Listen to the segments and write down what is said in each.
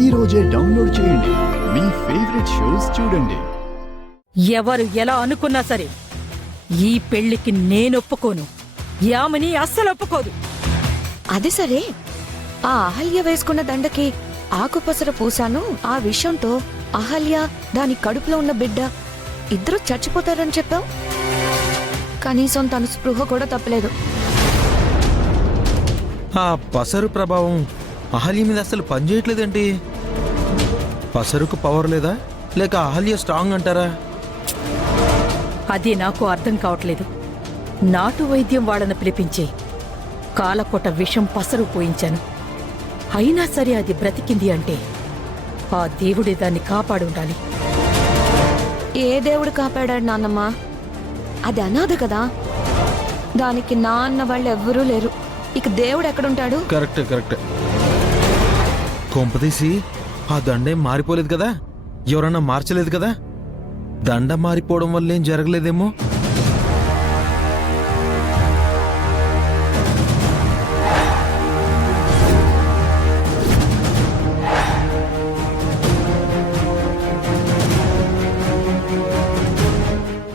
ఈ రోజే డౌన్లోడ్ చేయండి. మీ ఫేవరెట్ షోస్ చూడండి. ఎవరు ఎలా అనుకున్నా సరే ఈ పెళ్లికి నేనొప్పుకోను. యామిని అస్సలు ఒప్పుకోదు. అది సరే, ఆ అహల్య వేసుకున్న దండకి ఆకుపసర పూసాను. ఆ విషయంతో అహల్య, దాని కడుపులో ఉన్న బిడ్డ ఇద్దరూ చచ్చిపోతారని చెప్పావు. కనీసం తన స్పృహ కూడా తప్పలేదు. ఆ పసరు ప్రభావం అహల్య మీద అసలు పనిచేయట్లేదేంటి? పసరుకు పవర్ లేదా, లేక అహల్య స్ట్రాంగ్ అంటారా? అది నాకు అర్థం కావట్లేదు. నాటు వైద్యం వాళ్ళను పిలిపించి కాలకొట విషం పసరు పోయించాను. అయినా సరే అది బ్రతికింది అంటే ఆ దేవుడే దాన్ని కాపాడుండాలి. ఏ దేవుడు కాపాడాడు నాన్నమ్మా? అది అనాథ కదా, దానికి నాన్న వాళ్ళు ఎవ్వరూ లేరు. ఇక దేవుడు ఎక్కడుంటాడు? కరెక్ట్. కొంపదీసి ఆ దండేం మారిపోలేదు కదా? ఎవరన్నా మార్చలేదు కదా? దండ మారిపోవడం వల్ల ఏం జరగలేదేమో.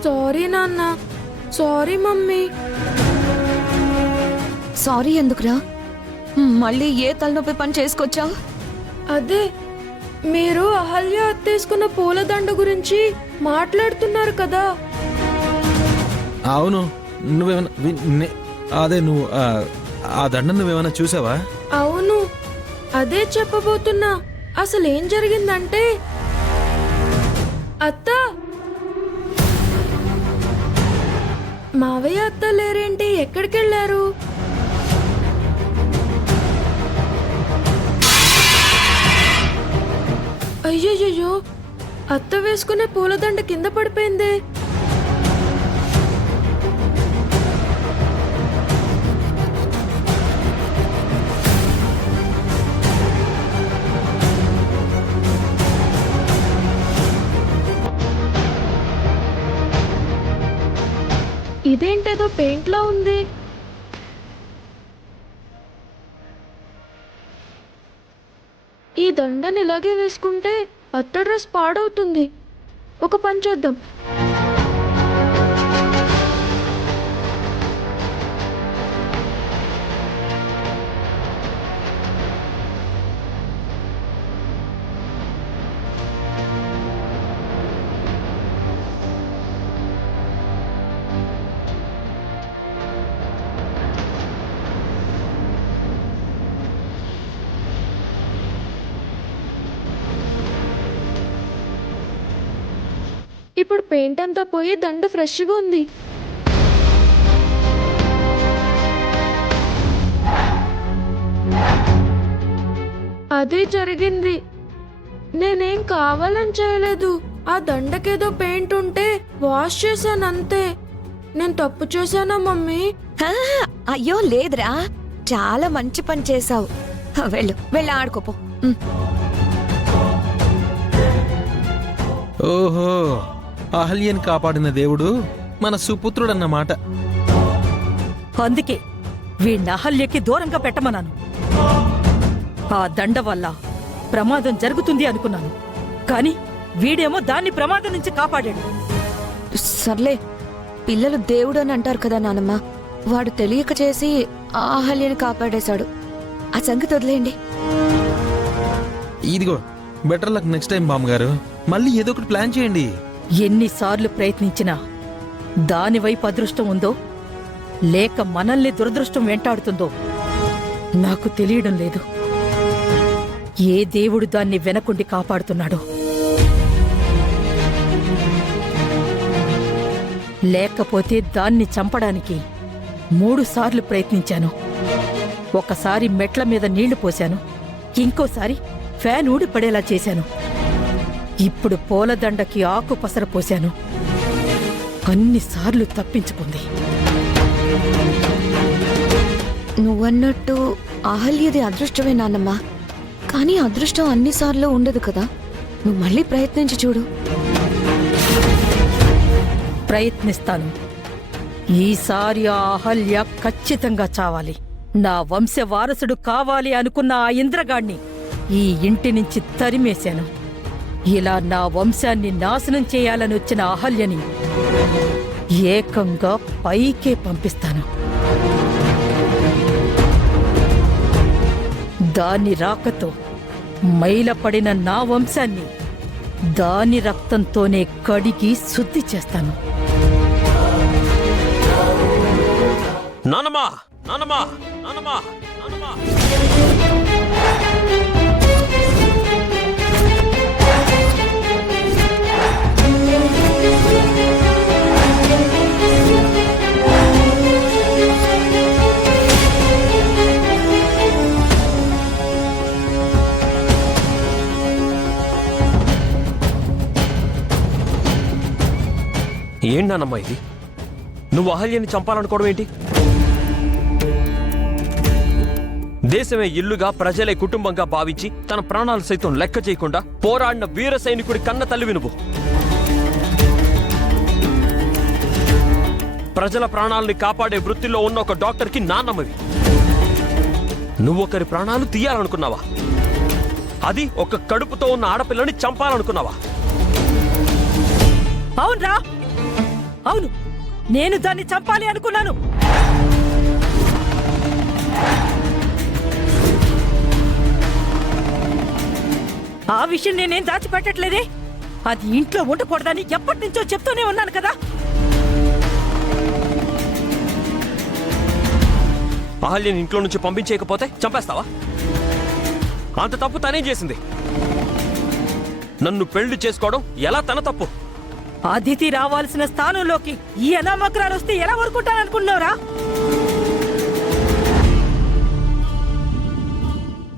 సారీ నాన్న, సారీ మమ్మీ. సారీ ఎందుకురా? మళ్ళీ ఏ తలనొప్పి పని చేసుకొచ్చావు? అదే, మీరు అహల్య అత్తేసుకున్న పూలదండ గురించి మాట్లాడుతున్నారు కదా. అవును, నువ్వేమన్నా అదే నువ్వు ఆ దండ నువ్వేమన్నా చూసావా? అవును, అదే చెప్పబోతున్నా. అసలేం జరిగిందంటే, అత్త, మావయ్య అత్త లేరేంటి? ఎక్కడికెళ్ళారు? అయ్యయ్యో, అత్త వేసుకునే పూలదండ కింద పడిపోయింది. ఇదేంటేదో పెయింట్లో ఉంది. ఈ దండని ఇలాగే వేసుకుంటే అత్త డ్రెస్ పాడవుతుంది. ఒక పని చేద్దాం. ఇప్పుడు పెయింట్ అంతా పోయి దండ ఫ్రెష్గా ఉంది. అదే జరిగింది. నేనేం కావాలని చేయలేదు. ఆ దండకేదో పెయింట్ ఉంటే వాష్ చేశానంతే. నేను తప్పు చేశానా మమ్మీ? హా, అయ్యో లేదురా, చాలా మంచి పని చేశావు. వెళ్ళి ఆడుకోపో. ఓహో, అహల్యని కాపాడిన దేవుడు మన సుపుత్రుడన్నమాట. అందుకే వీణ్ణి అహల్యకి దూరంగా పెట్టమన్నాను. ఆ దండ వల్ల ప్రమాదం జరుగుతుంది అనుకున్నాను, కాని వీడేమో దాన్ని ప్రమాదం నుంచి కాపాడాడు. సర్లే, పిల్లలు దేవుడు అని అంటారు కదా నానమ్మ. వాడు తెలియక చేసి ఆ అహల్యని కాపాడేశాడు. ఆ సంగతి వదిలేయండి. ఇదిగో బెటర్ లక్ నెక్స్ట్ టైం బామ్మగారు. మళ్ళీ ఏదో ఒకటి ప్లాన్ చేయండి. ఎన్నిసార్లు ప్రయత్నించినా దానివైపు అదృష్టం ఉందో లేక మనల్ని దురదృష్టం వెంటాడుతుందో నాకు తెలియడం లేదు. ఏ దేవుడు దాన్ని వెనకుండి కాపాడుతున్నాడో, లేకపోతే దాన్ని చంపడానికి 3 సార్లు ప్రయత్నించాను. ఒకసారి మెట్ల మీద నీళ్లు పోశాను, ఇంకోసారి ఫ్యాన్ ఊడిపడేలా చేశాను. ఇప్పుడు పూలదండకి ఆకు పసర పోశాను. అన్నిసార్లు తప్పించుకుంది. నువ్వన్నట్టు అహల్యది అదృష్టమే నాన్నమ్మ. కానీ అదృష్టం అన్నిసార్లు ఉండదు కదా. నువ్వు మళ్ళీ ప్రయత్నించి చూడు. ప్రయత్నిస్తాను. ఈసారి ఆ అహల్య ఖచ్చితంగా చావాలి. నా వంశ వారసుడు కావాలి అనుకున్న ఆ ఇంద్రగాణ్ణి ఈ ఇంటి నుంచి తరిమేశాను. ఇలా నా వంశాన్ని నాశనం చేయాలని వచ్చిన అహల్యని ఏకంగా పైకే పంపిస్తాను. దాని రాకతో మైలపడిన నా వంశాన్ని దాని రక్తంతోనే కడిగి శుద్ధి చేస్తాను. నానమ్మా నానమ్మా నానమ్మా నానమ్మా ఏంటన్నమ్మా ఇది? నువ్వు అహల్యని చంపాలనుకోవడం ఏంటి? దేశమే ఇల్లుగా ప్రజలే కుటుంబంగా భావించి తన ప్రాణాలు సైతం లెక్క చేయకుండా పోరాడిన వీర సైనికుడి కన్న తల్లివి నువ్వు. ప్రజల ప్రాణాలని కాపాడే వృత్తిలో ఉన్న ఒక డాక్టర్కి నాన్నమ్మవి. నువ్వొకరి ప్రాణాలు తీయాలనుకున్నావా? అది ఒక కడుపుతో ఉన్న ఆడపిల్లని చంపాలనుకున్నావా? అవునరా, అవును, నేను దాన్ని చంపాలి అనుకున్నాను. ఆ విషయం నేనేం దాచిపెట్టట్లేదే. అది ఇంట్లో ఉండకూడదని ఎప్పటి నుంచో చెప్తూనే ఉన్నాను కదా. అహల్యని ఇంట్లో నుంచి పంపించేయకపోతే చంపేస్తావా? అంత తప్పు తనే చేసింది. నన్ను పెళ్లి చేసుకోవడం ఎలా తన తప్పు? అదితి రావాల్సిన స్థానంలోకి ఈ అనామకురాలు వస్తే ఎలా ఊరుకుంటాననుకున్నావురా?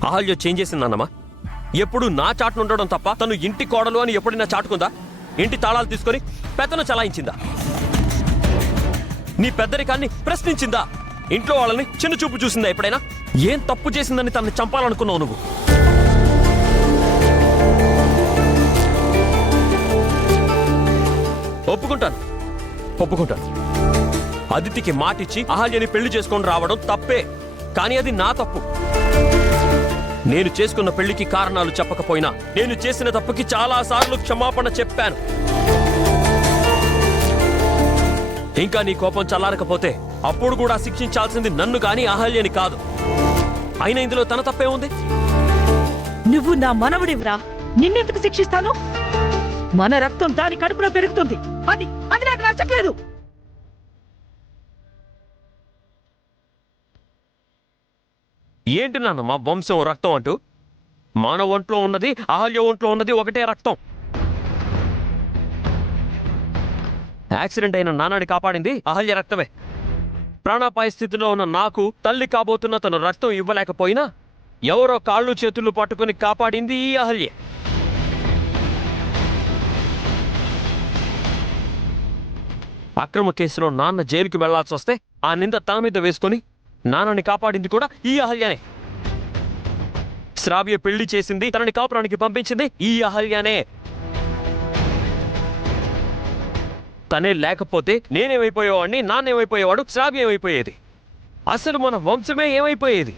అహల్య చేంజ్ చేసిందన్నమా. ఎప్పుడు నా చాటును ఉండడం తప్ప తను ఇంటి కోడలు అని ఎప్పుడైనా చాటుకుందా? ఇంటి తాళాలు తీసుకొని పెద్దను చలాయించిందా? నీ పెద్దరికాన్ని ప్రశ్నించిందా? ఇంట్లో వాళ్ళని చిన్న చూపు చూసిందా ఎప్పుడైనా? ఏం తప్పు చేసిందని తనని చంపాలనుకున్నావు నువ్వు? ఒప్పుకుంటాను. అదితికి మాటిచ్చి అహల్యని పెళ్లి చేసుకొని రావడం తప్పే. కానీ అది నా తప్పు. నేను చేసుకున్న పెళ్లికి కారణాలు చెప్పకపోయినా నేను చేసిన తప్పుకి చాలా సార్లు క్షమాపణ చెప్పాను. ఇంకా నీ కోపం చల్లారకపోతే అప్పుడు కూడా శిక్షించాల్సింది నన్ను గాని అహల్యని కాదు. అయినా ఇందులో తన తప్పే ఉంది. నువ్వు నా మనవడివిరా, నిన్నెందుకు శిక్షిస్తాను? మన రక్తం దాని కడుపులో పెరుగుతుంది. అది అది నాకు నచ్చట్లేదు. ఏంటి నాన్న మా వంశం రక్తం అంటూ? మానవ ఒంట్లో ఉన్నది అహల్య ఒంట్లో ఉన్నది ఒకటే రక్తం. యాక్సిడెంట్ అయిన నాన్నని కాపాడింది అహల్య రక్తమే. ప్రాణాపాయ స్థితిలో ఉన్న నాకు తల్లి కాబోతున్న తన రక్తం ఇవ్వలేకపోయినా ఎవరో కాళ్ళు చేతులు పట్టుకుని కాపాడింది ఈ అహల్యే. అక్రమ కేసులో నాన్న జైలుకి వెళ్లాల్సి వస్తే ఆ నింద తన మీద వేసుకొని నాన్నని కాపాడింది కూడా ఈ అహల్యనే. శ్రావ్య పెళ్లి చేసింది, తనని కాపురానికి పంపించింది ఈ అహల్యనే. తనే లేకపోతే నేనేమైపోయేవాడిని, నాన్నేమైపోయేవాడు, శ్రావ్య ఏమైపోయేది? అసలు మన వంశమే ఏమైపోయేది?